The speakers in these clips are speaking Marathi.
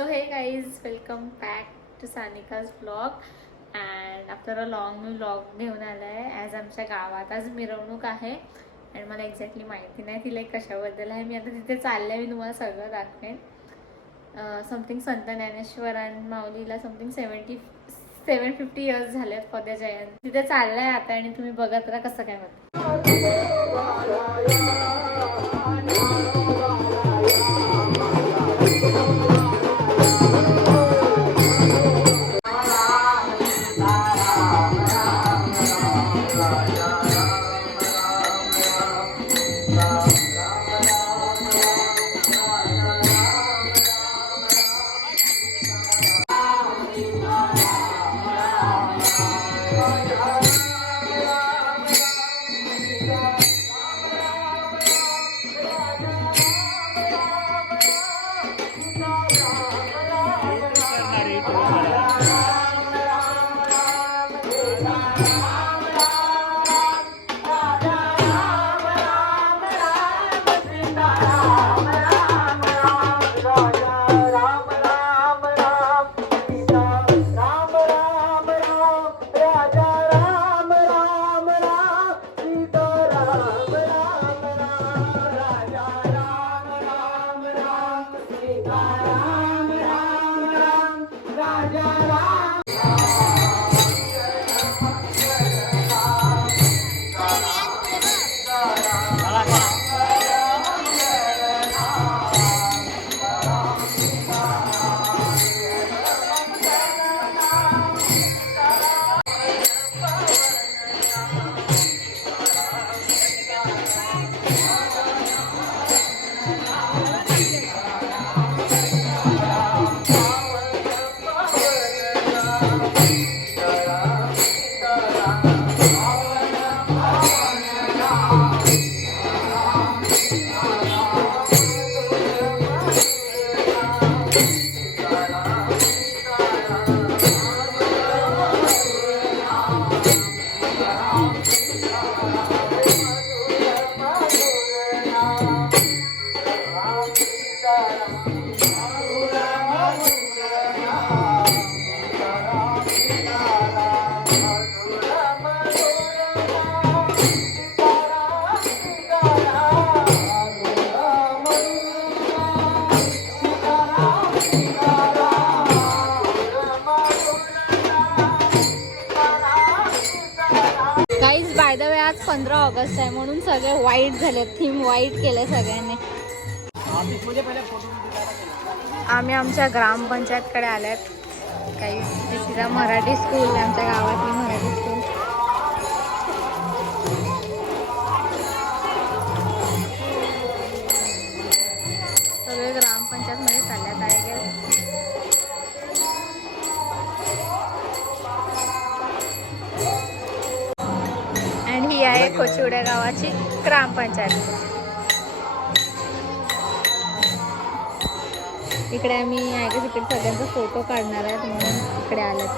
So hey guys welcome back to Sanika's blog and after a long me blog घेऊन आला आहे ॲज आमच्या गावात आज मिरवणूक आहे. आणि मला एक्झॅक्टली माहिती नाही तिला कशाबद्दल आहे. मी आता तिथे चालले मी तुम्हाला सगळं दाखवेन. Uh, समथिंग संत ज्ञानेश्वरां माऊलीला something seventy seven fifty years झाले फॉर द जयंत तिथे चाललंय आता आणि तुम्ही बघत राहा कसं काय होतं. Yeah. बाय द वे आज पंधरा ऑगस्ट आहे म्हणून सगळे वाईट झाले थीम वाईट केले सगळ्यांनी. आम्ही आमच्या ग्रामपंचायतकडे आल्यात. काही तिसरा मराठी स्कूल आहे आमच्या गावातली मराठी स्कूल सगळे ग्रामपंचायतमध्ये ही आहे कोचिवड्या गावाची ग्रामपंचायत. इकडे आम्ही आहे तिकडे सगळ्यांचा फोटो काढणार आहेत म्हणून इकडे आलेत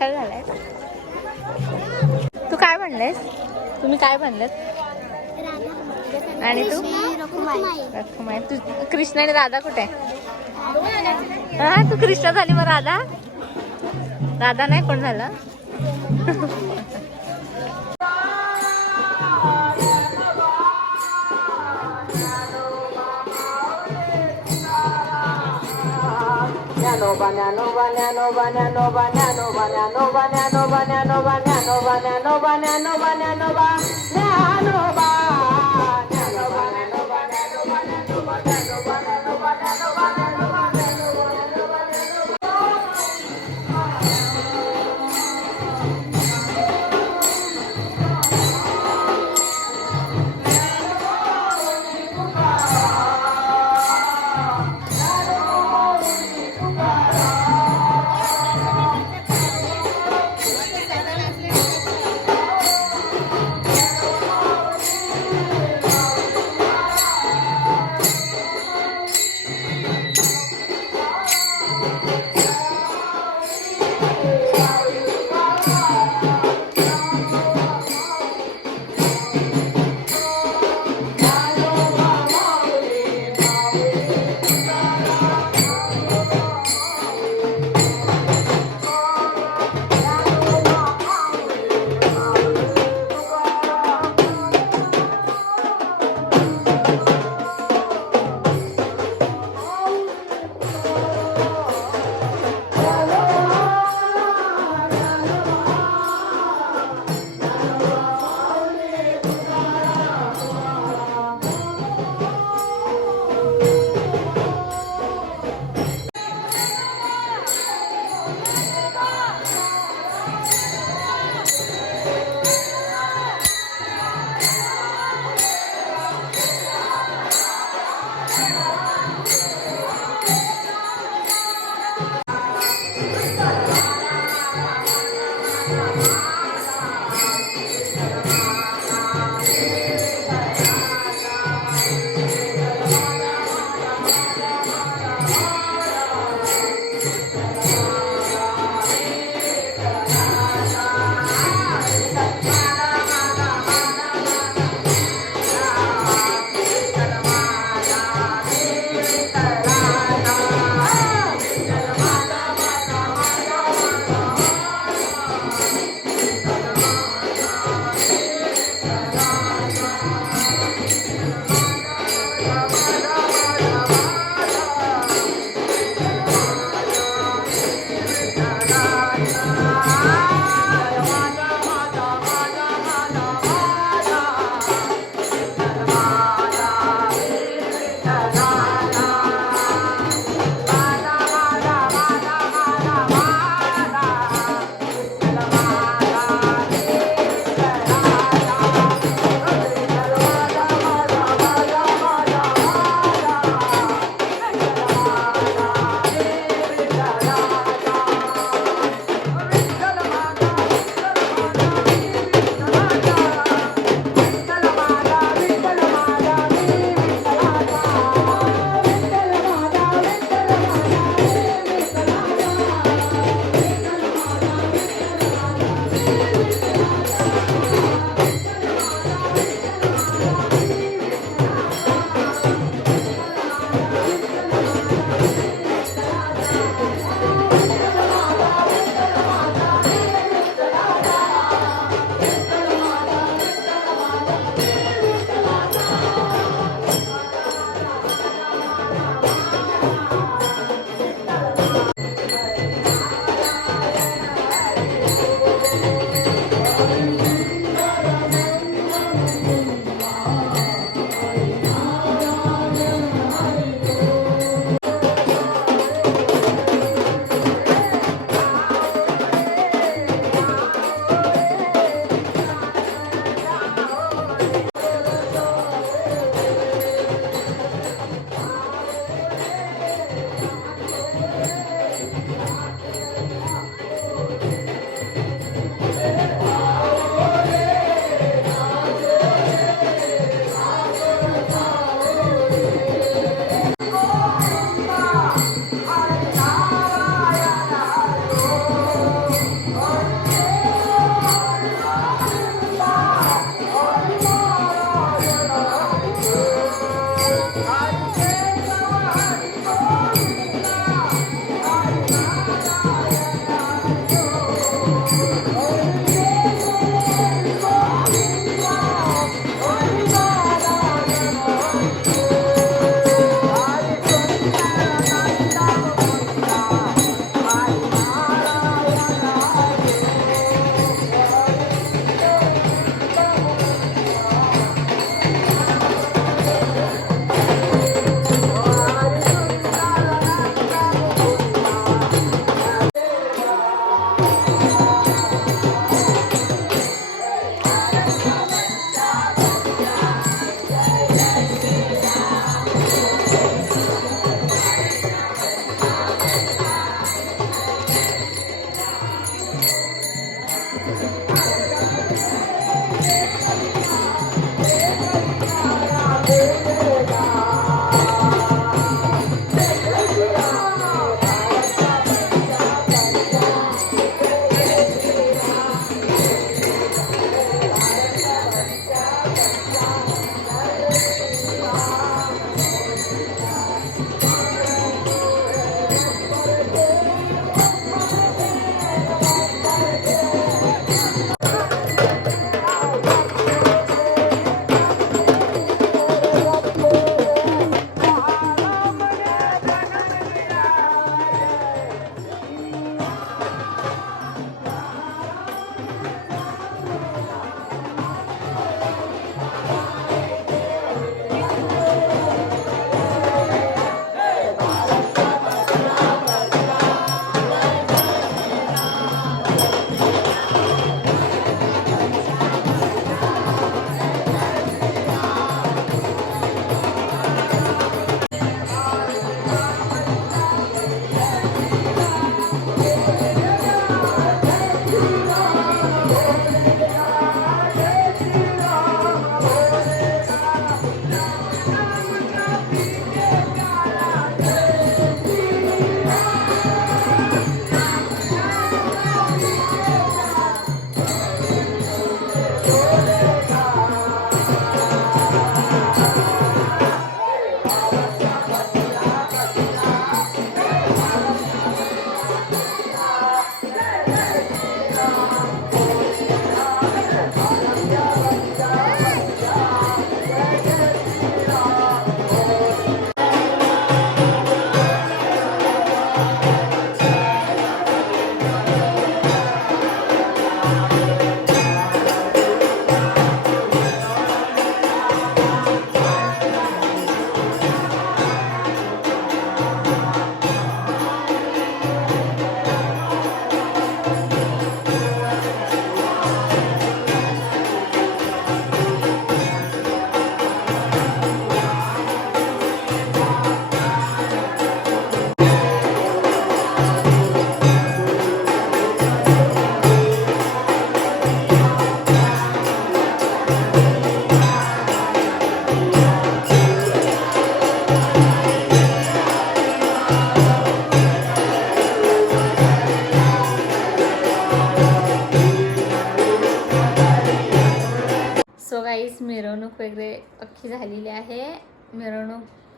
मोठा झालाय. तू काय म्हणलेस? तुम्ही काय म्हणलेत? आणि तू? रखुमाई. तू कृष्ण आणि राधा कुठे? हा तू कृष्ण झाली मग राधा? राधा नाही कोण झालं? banano banano banano banano banano banano banano banano banano banano banano banano banano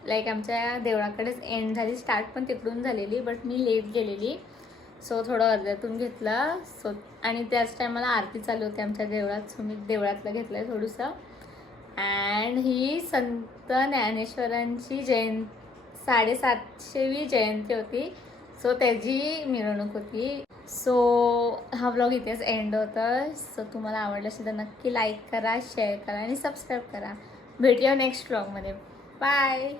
like आमच्या देवळाकडेच एंड झाली स्टार्ट पण तिकडून झालेली बट मी लेट गेलेली. सो थोडं अर्ध्यातून घेतलं. सो आणि त्याच टायमाला आरती चालू होती आमच्या देवळात. सो मी देवळातलं घेतलं आहे थोडंसं. अँड ही संत ज्ञानेश्वरांची जयं साडेसातशेवी जयंती होती. सो त्याची मिरवणूक होती. सो हा ब्लॉग इथेच एंड होतं सो तुम्हाला आवडलं असेल तर नक्की लाईक करा शेअर करा आणि सबस्क्राईब करा. भेटूया नेक्स्ट ब्लॉगमध्ये बाय